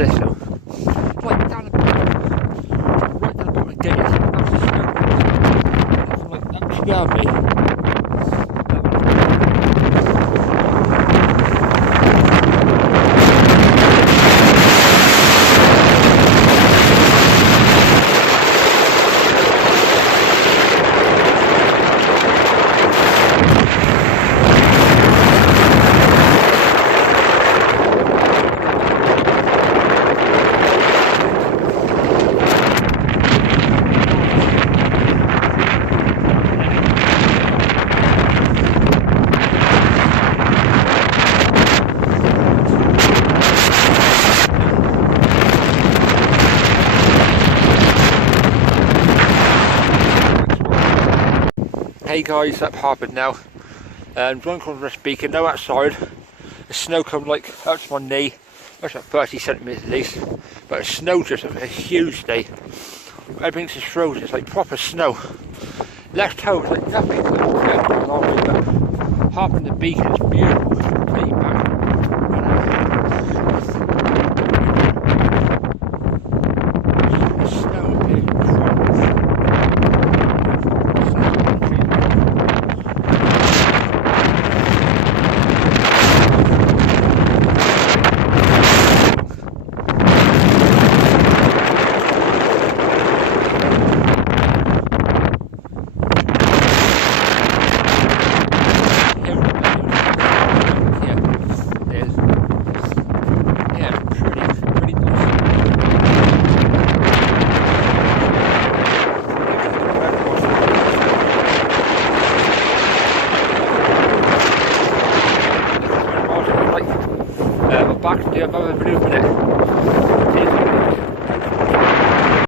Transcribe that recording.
this though. Like down the right down the bottom of the gate, that's the snow. It's like up to me. Hey guys, up Harford now. I'm drunk on Western Beacon, now outside. The snow come like up to my knee, that's about 30 centimetres at least. But the snow just a huge day. Everything's just frozen, it's like proper snow. Left home, it's like nothing. Harford the Beacon is beautiful. Take back. The snow is back to do another video with it.